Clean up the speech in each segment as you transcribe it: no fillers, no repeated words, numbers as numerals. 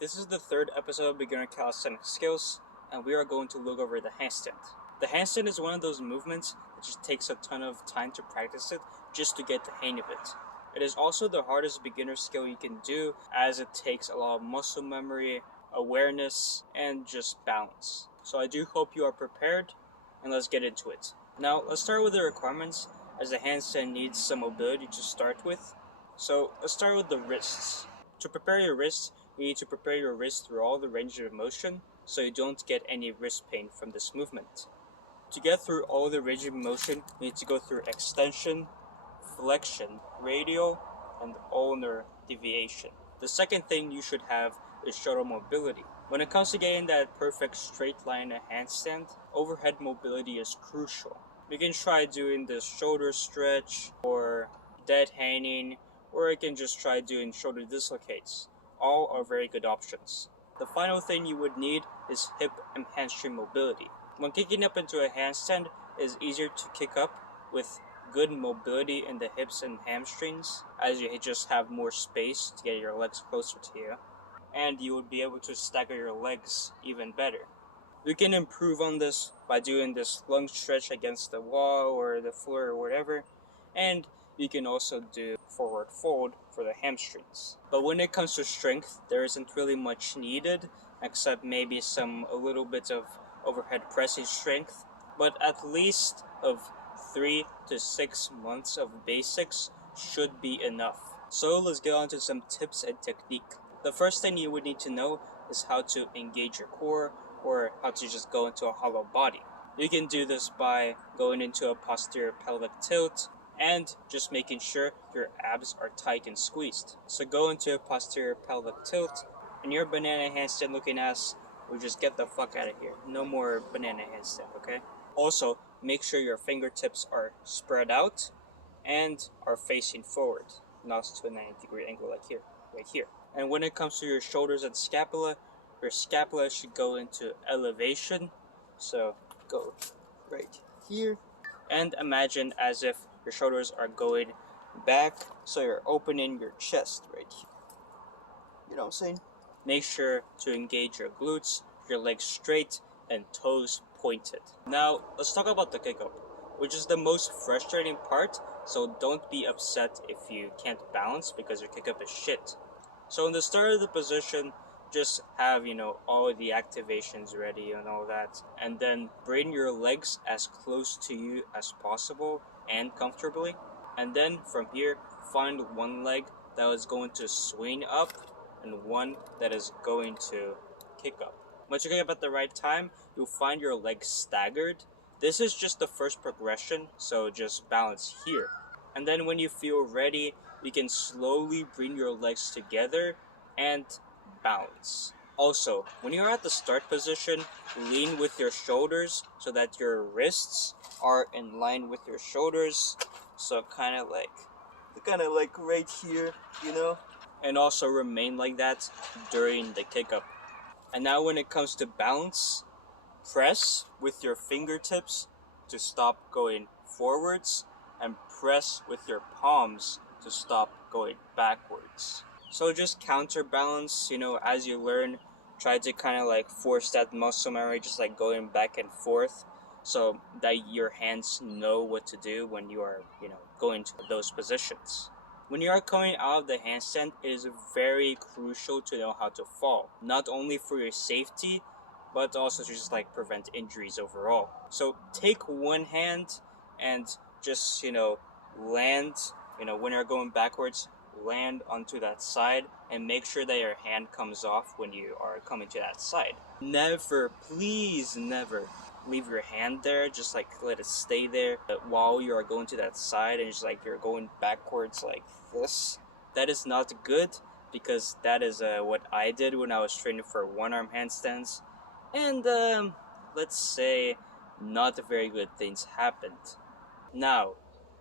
This is the third episode of Beginner Calisthenics Skills, and we are going to look over the handstand. The handstand is one of those movements that just takes a ton of time to practice it just to get the hang of it. It is also the hardest beginner skill you can do, as it takes a lot of muscle memory, awareness, and just balance. So I do hope you are prepared, and let's get into it. Now, let's start with the requirements, as the handstand needs some mobility to start with. So let's start with the wrists. To prepare your wrists, you need to prepare your wrist through all the range of motion so you don't get any wrist pain from this movement. To get through all the range of motion, you need to go through extension, flexion, radial, and ulnar deviation. The second thing you should have is shoulder mobility. When it comes to getting that perfect straight line in a handstand, overhead mobility is crucial. You can try doing this shoulder stretch or dead hanging, or you can just try doing shoulder dislocates. All are very good options. The final thing you would need is hip and hamstring mobility. When kicking up into a handstand, it is easier to kick up with good mobility in the hips and hamstrings, as you just have more space to get your legs closer to you, and you would be able to stagger your legs even better. You can improve on this by doing this lung stretch against the wall or the floor or whatever, and you can also do forward fold for the hamstrings. But when it comes to strength, there isn't really much needed, except maybe a little bit of overhead pressing strength, but at least of 3 to 6 months of basics should be enough. So let's get on to some tips and technique. The first thing you would need to know is how to engage your core, or how to just go into a hollow body. You can do this by going into a posterior pelvic tilt and just making sure your abs are tight and squeezed. So go into a posterior pelvic tilt, and your banana handstand looking ass will just get the fuck out of here. No more banana handstand, okay? Also, make sure your fingertips are spread out and are facing forward, not to a 90-degree angle like here, right here. And when it comes to your shoulders and scapula, your scapula should go into elevation. So go right here, and imagine as if your shoulders are going back, so you're opening your chest right here. You know what I'm saying? Make sure to engage your glutes, your legs straight, and toes pointed. Now, let's talk about the kick up, which is the most frustrating part, so don't be upset if you can't balance because your kick up is shit. So in the start of the position, just have, all of the activations ready and all that, and then bring your legs as close to you as possible and comfortably, and then from here, find one leg that is going to swing up and one that is going to kick up. Once you kick up at the right time, you'll find your legs staggered. This is just the first progression, so just balance here. And then when you feel ready, you can slowly bring your legs together and balance. Also, when you're at the start position, lean with your shoulders so that your wrists are in line with your shoulders. So kind of like right here, and also remain like that during the kick up. And now when it comes to balance, press with your fingertips to stop going forwards, and press with your palms to stop going backwards. So just counterbalance, as you learn, try to kind of force that muscle memory, just going back and forth, so that your hands know what to do when you are, going to those positions. When you are coming out of the handstand, it is very crucial to know how to fall, not only for your safety, but also to just prevent injuries overall. So take one hand and just, land, when you're going backwards, land onto that side, and make sure that your hand comes off when you are coming to that side. Never, please never leave your hand there, just let it stay there while you are going to that side, and just you're going backwards like this. That is not good, because that is what I did when I was training for one-arm handstands, and let's say not very good things happened. Now,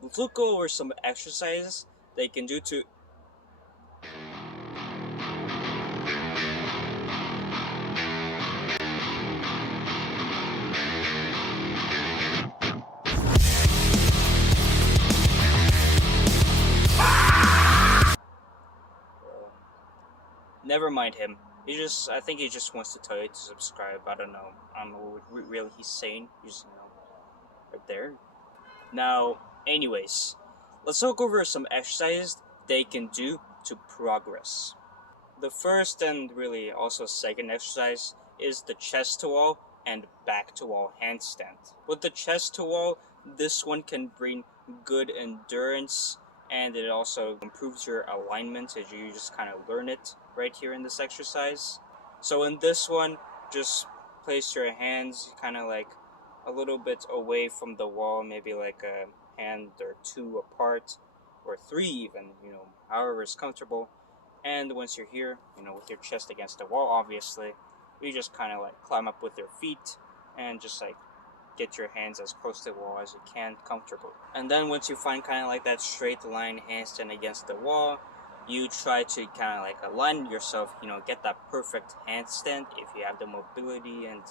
let's look over some exercises that you can do to never mind him. I think he just wants to tell you to subscribe. I don't know what really he's saying. He's, right there. Now, anyways, let's look over some exercises they can do to progress. The first and really also second exercise is the chest to wall and back to wall handstand. With the chest to wall, this one can bring good endurance, and it also improves your alignment as you just kind of learn it right here in this exercise. So in this one, just place your hands kind of like a little bit away from the wall, maybe like a hand or two apart, or three even, however is comfortable. And once you're here, with your chest against the wall, obviously, you just kind of like climb up with your feet and just like get your hands as close to the wall as you can comfortably. And then once you find kind of like that straight line handstand against the wall, you try to kind of like align yourself, get that perfect handstand if you have the mobility and,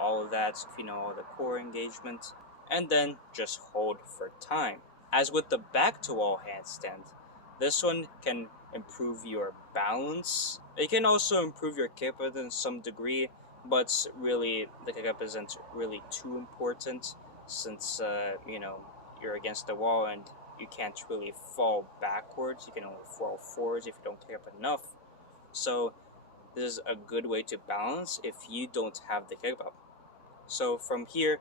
all of that, all the core engagement. And then just hold for time. As with the back to wall handstand, this one can improve your balance. It can also improve your kick-up in some degree, but really the kick-up isn't really too important since you're against the wall and you can't really fall backwards. You can only fall forwards if you don't kick up enough. So this is a good way to balance if you don't have the kick-up. So from here,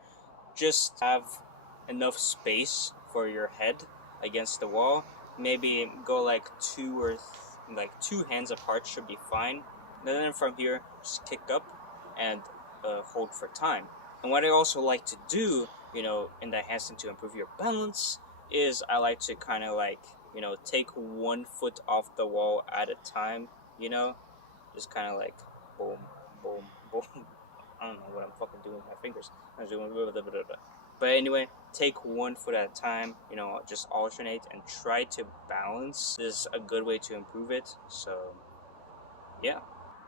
just have enough space for your head against the wall. Maybe go like two hands apart should be fine. And then from here, just kick up and hold for time. And what I also like to do, in the handstand to improve your balance, is I like to kind of like, take one foot off the wall at a time, just kind of like boom, boom, boom. I don't know what I'm fucking doing with my fingers. I'm doing blah, blah, blah, blah. But anyway, take one foot at a time, just alternate and try to balance. This is a good way to improve it. So, yeah.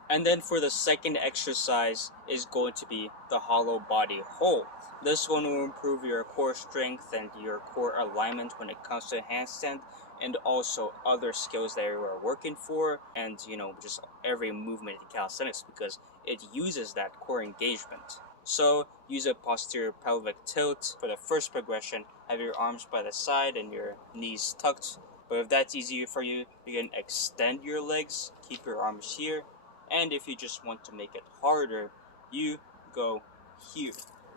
And then for the second exercise is going to be the hollow body hold. This one will improve your core strength and your core alignment when it comes to handstand, and also other skills that you are working for, and just every movement in calisthenics, because it uses that core engagement. So use a posterior pelvic tilt for the first progression. Have your arms by the side and your knees tucked. But if that's easier for you, you can extend your legs, keep your arms here, and if you just want to make it harder, you go here.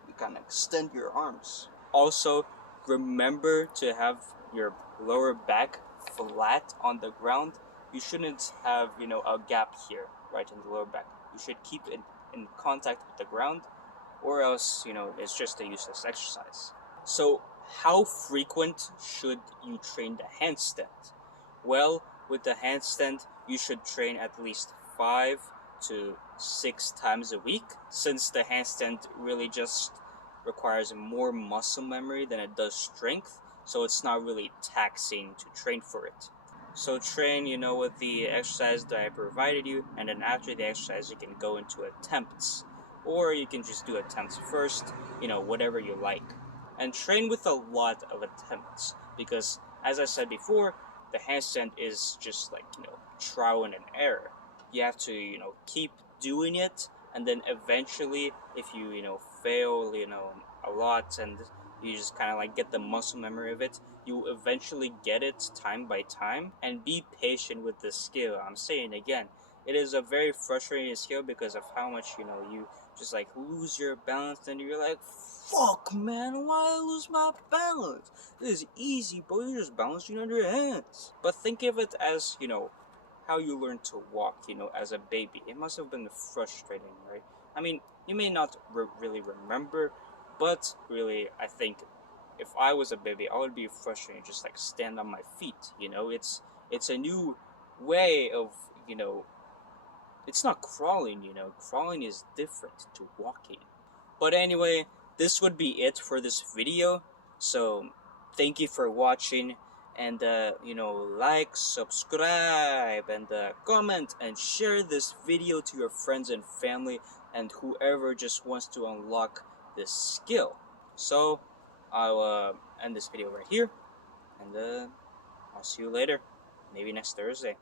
You kind of extend your arms. Also, remember to have your lower back flat on the ground. You shouldn't have, a gap here, right in the lower back. You should keep it in contact with the ground, or else, it's just a useless exercise. So, how frequent should you train the handstand? Well, with the handstand, you should train at least 5 to 6 times a week, since the handstand really just requires more muscle memory than it does strength, so it's not really taxing to train for it. So train, with the exercise that I provided you, and then after the exercise you can go into attempts. Or you can just do attempts first, whatever you like. And train with a lot of attempts, because as I said before, the handstand is just like, trial and error. You have to, keep doing it, and then eventually, if you, fail, a lot, and you just kind of like get the muscle memory of it, you eventually get it time by time. And be patient with this skill. I'm saying again, it is a very frustrating skill because of how much, you just like lose your balance, and you're like, fuck man, why I lose my balance? This is easy, bro. You're just balancing on your hands. But think of it as, how you learn to walk, as a baby. It must have been frustrating, right? I mean, you may not really remember, but really, I think if I was a baby, I would be frustrated, just like stand on my feet. It's a new way of, it's not crawling. Crawling is different to walking. But anyway, this would be it for this video. So thank you for watching, and like, subscribe, and comment and share this video to your friends and family and whoever just wants to unlock this skill. So I'll end this video right here, and I'll see you later, maybe next Thursday.